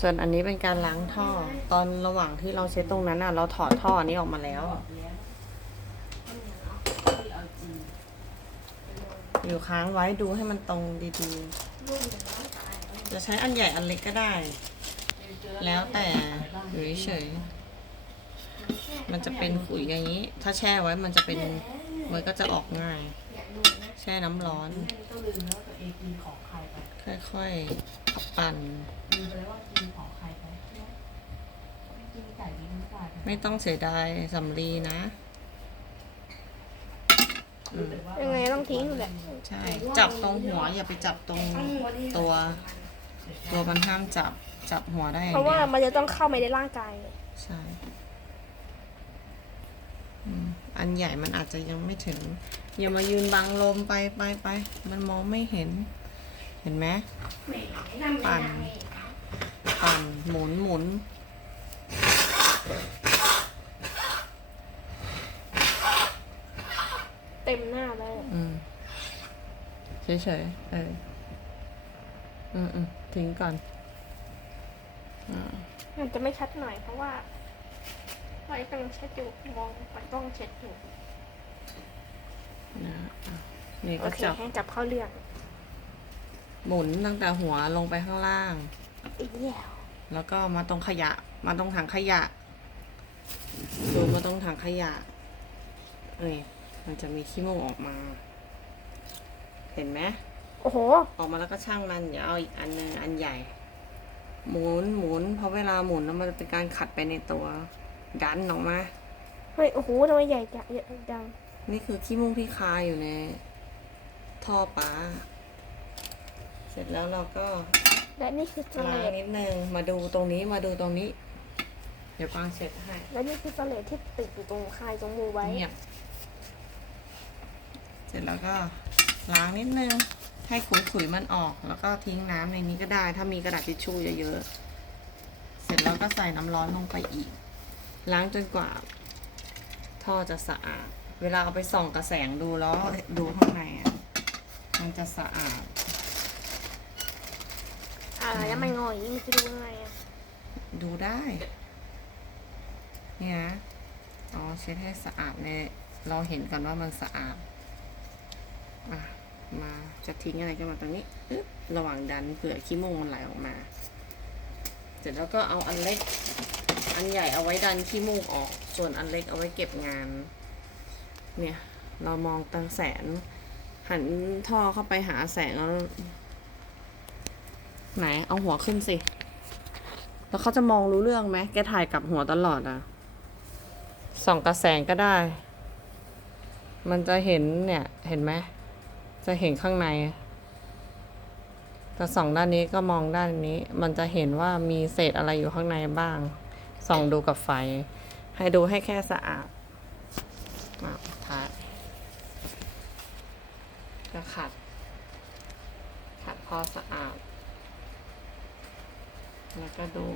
ส่วนอันนี้เป็นการล้างท่อ ตอนระหว่างที่เราเช็ดตรงนั้นอะ เราถอดท่อนี้ออกมาแล้ว อยู่ค้างไว้ดูให้มันตรงดีๆ จะใช้อันใหญ่อันเล็กก็ได้ แล้วแต่อยู่เฉยมันจะเป็นขุยอย่างนี้ ถ้าแช่ไว้มันจะเป็นมันก็จะออกง่าย แช่น้ำร้อน ก็ลืมแล้วตัวเองกินของใครไปค่อยๆปั่น ลืมไปแล้วว่ากินของใครไปกินไก่กินไก่ไม่ต้องเสียดายสำลีนะอืมยังไงต้องทิ้งอยู่แหละใช่ จับตรงหัวอย่าไปจับตรงตัว ตัวมันห้ามจับ จับหัวได้อย่งเพราะว่าดียวมันจะต้องเข้าไปในร่างกาย ใช่ อืมอันใหญ่มันอาจจะยังไม่ถึง อย่ามายืนบังลมไปไปไป มันมองไม่เห็น เห็นไหมปั่น ปั่นหมุนหมุนเต็มหน้าเลยอืมเฉยๆเอออืมอืมทิ้งก่อนอ่ามันจะไม่ชัดหน่อยเพราะว่า ไฟกำลังเช็ดอยู่มองไปกล้องเช็ดอยู่นะอะนี่โอก็เคจับให้จับเข้าเรื่องหมุนตั้งแต่หัวลงไปข้างล่าง อีกแล้วแล้วก็มาตรงขยะ มาตรงถังขยะดูมาตรงถังขยะนี่มันจะมีขี้มูกออกมา เห็นไหม โอ้โห ออกมาแล้วก็ช่างมันอย่าเอาอีกอันหนึงอันใหญ่ หมุนหมุนเพราะเวลาหมุนแล้วมันจะเป็นการขัดไปในตัว ดันออกมา เฮ้ย โอ้โหทำไมใหญ่จังใหญ่จังนี่คือขี้มูกที่คาอยู่ในท่อปลาเสร็จแล้วเราก็และนี่คือสเลล้างดนิดนึง มาดูตรงนี้มาดูตรงนี้ เดี๋ยวปางเช็ดให้และนี่คือสเลดที่ติดอยู่ตรงคายตรงมือไว้ เงียบเสร็จแล้วก็ล้างนิดนึง ให้ขุยๆมันออก แล้วก็ทิ้งน้ำในนี้ก็ได้ ถ้ามีกระดาษทิชชู่เยอะๆ เสร็จแล้วก็ใส่น้ำร้อนลงไปอีก ล้างจนกว่า ท่อจะสะอาด เวลาเอาไปส่องกระแสงดูแล้วดูข้างในอะมันจะสะอาด อ่าแล้วมันงออย่างนี้มันจะดูยังไงอะดูได้เนี่ยนะอ๋อเช็ดให้สะอาดเนี่ยเราเห็นกันว่ามันสะอาดอะมาจะทิ้งอะไรก็มาตรงนี้อึ๊บระหว่างดันเผื่อขี้มูกมันไหลออกมา เสร็จแล้วก็เอาอันเล็ก อันใหญ่เอาไว้ดันขี้มูกออก ส่วนอันเล็กเอาไว้เก็บงาน เนี่ย เรามองตังแสงหันท่อเข้าไปหาแสงแล้วไหน เอาหัวขึ้นสิ แล้วเขาจะมองรู้เรื่องไหม แกถ่ายกับหัวตลอดอะส่องกระแสงก็ได้ มันจะเห็นเนี่ย เห็นไหม จะเห็นข้างในแต่ส่องด้านนี้ก็มองด้านนี้ มันจะเห็นว่ามีเศษอะไรอยู่ข้างในบ้าง ส่องดูกับไฟ ให้ดูให้แค่สะอาดมาถ่ายก็ขัด ขัดพอสะอาด แล้วก็ดู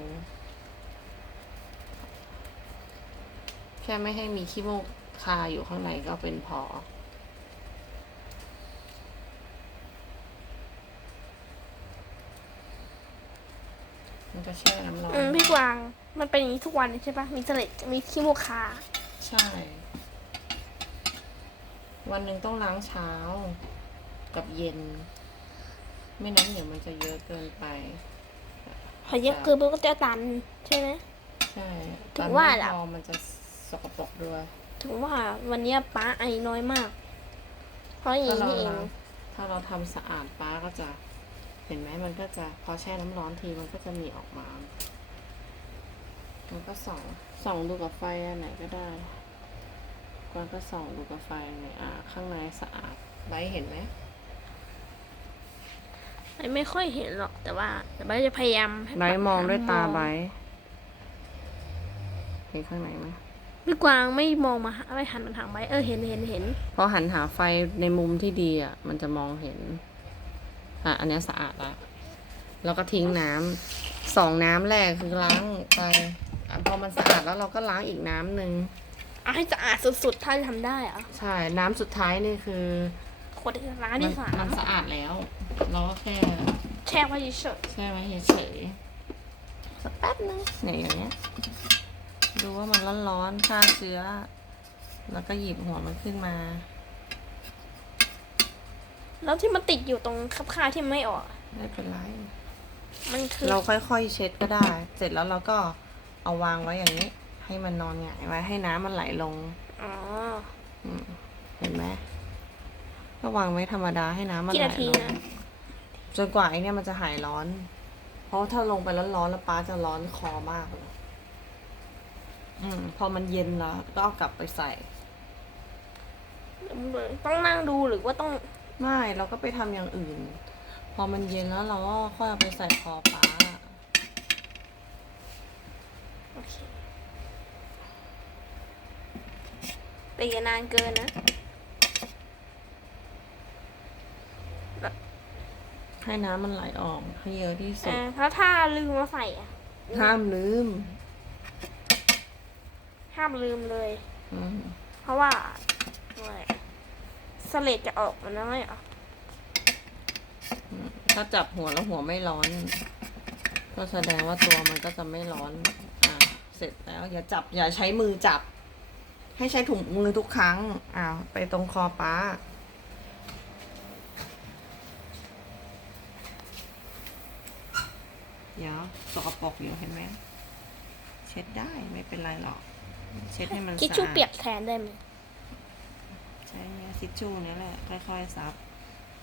แค่ไม่ให้มีขี้มูกคาอยู่ข้างในก็เป็นพอมันจะแช่น้ำร้อน อืมพี่กวาง มันเป็นอย่างนี้ทุกวันเลยใช่ปะมีสเลดมีขี้มูกคาใช่ วันหนึ่งต้องล้างเช้ากับเย็น ไม่นั้นเดี๋ยวมันจะเยอะเกินไป พอเยอะเกินมันก็จะตันใช่ไหม ใช่ถึงตอนว่าไม่ล่ะพอมันจะสกปรกด้วยถึงว่าวันเนี้ยป้าไอน้อยมาก เพราะอย่างถ้านี้เรานี่เองล้างถ้าเราทำสะอาดป้าก็จะ เห็นไหมมันก็จะพอแช่น้ำร้อนทีมันก็จะมีออกมา มันก็ส่องส่องดูกับไฟอันไหนก็ได้กวางก็ส่องดูกับไฟอันไหนอ่าข้างในสะอาดไว้เห็นไหมไอไม่ค่อยเห็นหรอกแต่ว่าแต่ว่าจะพยายามให้ไบร์ทมองด้วยตาหไบร์ทเห็นข้างในไหมพี่กวางไม่มองมาหาไม่หันมาทางไบเออเห็นเห็นเห็นพอหันหาไฟในมุมที่ดีอะ มันจะมองเห็น อะ อันเนี้ยสะอาดละแล้วก็ทิ้งน้ำสองน้ำแรกคือล้างไปอะ พอมันสะอาดแล้วเราก็ล้างอีกน้ำหนึ่งเอาให้สะอาดสุดๆถ้าจะทำได้เหรอะใช่ น้ำสุดท้ายนี่คือคนที่ร้านมัที่สามมันสะอาดแล้ว เราก็แค่แช่ไว้เฉยแช่ไว้เฉยบนึงเนี่ยอย่างเงี้ย ดูว่ามันร้อนๆฆ่าเชื้อ แล้วก็หยิบหัวมันขึ้นมาแล้วที่มันติดอยู่ตรงคับคาที่ไม่ออกอะไม่เป็นไร มันคือเราค่อยๆเช็ดก็ได้ เสร็จแล้วเราก็ เอาวางไว้อย่างนี้ ให้มันนอนหงายไว้ให้น้ำมันไหลลงอ๋ออืมเห็นไหมก็วางไว้ธรรมดาให้น้ำมันกี่ไหลนาทีลงนะจนกว่าไอเนี่ยมันจะหายร้อน เพราะถ้าลงไปร้อนๆแล้วป้าจะร้อนคอมากเลยอืม พอมันเย็นแล้วก็เอากลับไปใส่ ต้องนั่งดูหรือว่าต้อง ไม่เราก็ไปทำอย่างอื่น พอมันเย็นแล้วเราก็ค่อยเอาไปใส่คอป้า โอเคแต่อย่านานเกินนะ ให้น้ำมันไหลออกให้เยอะที่สุดอ่าแล้วถ้าลืมมาใส่อะห้ามลืมห้ามลืมเลย อืมเพราะว่าอะไรสเลดจะออกมันไม่ออกถ้าจับหัวแล้วหัวไม่ร้อน ก็แสดงว่าตัวมันก็จะไม่ร้อนอ่า เสร็จแล้ว อย่าจับอย่าใช้มือจับ ให้ใช้ถุงมือทุกครั้งอ้าวไปตรงคอป้าเดี๋ยวสกปรกอยู่เห็นไหมเช็ดได้ไม่เป็นไรหรอก เช็ดให้มันทิชสะชู่อาดเปียกแทนได้ไหมใช้เนี่ยทิชชู่เนี่ยแหละค่อยๆซับ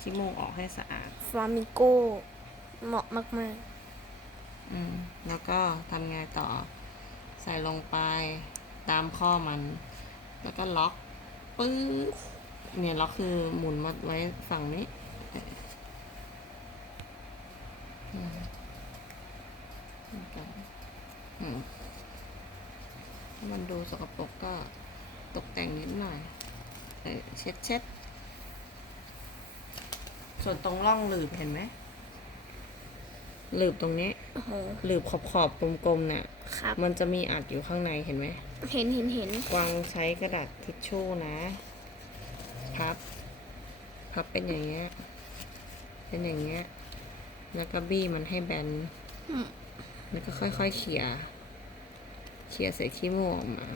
ขี้มูกออกให้สะอาดฟลามิงโก้เหมาะมากอืม แล้วก็ทำไงต่อ ใส่ลงไปตามข้อมัน แล้วก็ล็อกปึ๊บเนี่ยล็อกคือหมุนมาไว้ฝั่งนี้ถ้ามันดูสกปรกก็ตกแต่งนิดหน่อยเออเช็ดเช็ดส่วนตรงร่องหลืบเห็นไหม หลืบตรงนี้ๆโอ้โหหลืบขอบขอบๆกลมๆเนี่ยครับมันจะมีอัดอยู่ข้างในเห็นไหม เห็นเห็นเห็นวางใช้กระดาษทิชชู่นะ พับ พับเป็นอย่างเงี้ย เป็นอย่างเงี้ย แล้วก็บี้มันให้แบนอืมแล้วก็ค่อยๆเขี่ย เขี่ยเศษขี้มูกออกมา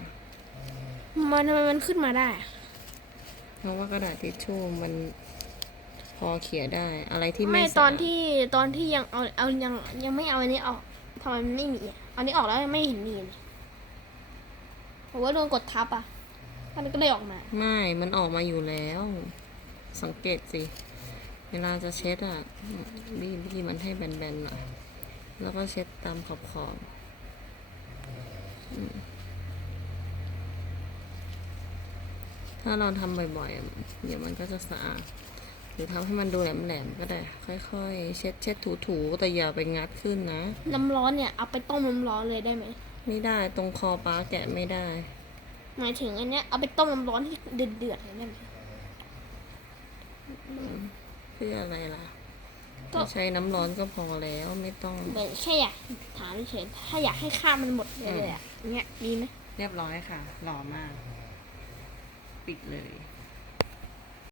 มันทำไมมันขึ้นมาได้อะเพราะว่ากระดาษทิชชู่มัน พอเขี่ยได้อะไรที่ไม่ไม่ตสะออานดที่ตอนที่ยังเอาเอายังยังไม่เอาอันนี้ออกทำไมมันไม่มีอะเอาอันนี้ออกแล้วยังไม่เห็นมีเลยผมว่าโดนกดทับอะมันก็เลยออกมาไม่มันออกมาอยู่แล้ว สังเกตสิ เวลาจะเช็ดอะบี้บี้มันให้แบนๆหน่อยแล้วก็เช็ดตามขอบขอบๆอืมถ้าเราทำบ่อยๆอะเดี๋ยวมันก็จะสะอาด หรือทำให้มันดูแหลมๆก็ได้ ค่อยๆ เช็ดเช็ดถูๆแต่อย่าไปงัดขึ้นนะ น้ำร้อนเนี่ยเอาไปต้มน้ำร้อนเลยได้ไหม ไม่ได้ตรงคอป้าแกะไม่ได้ หมายถึงอันเนี้ยเอาไปต้มน้ำร้อนที่เดือดเดือดๆเลยได้ไหมเพื่ออะไรล่ะก็ใช้น้ำร้อนก็พอแล้วไม่ต้องเหมือนแค่อยากถามเฉยๆถ้าอยากให้ข้ามมันหมดเลยอะเนี้ยดีไหมเรียบร้อยค่ะหล่อมาก ปิดเลย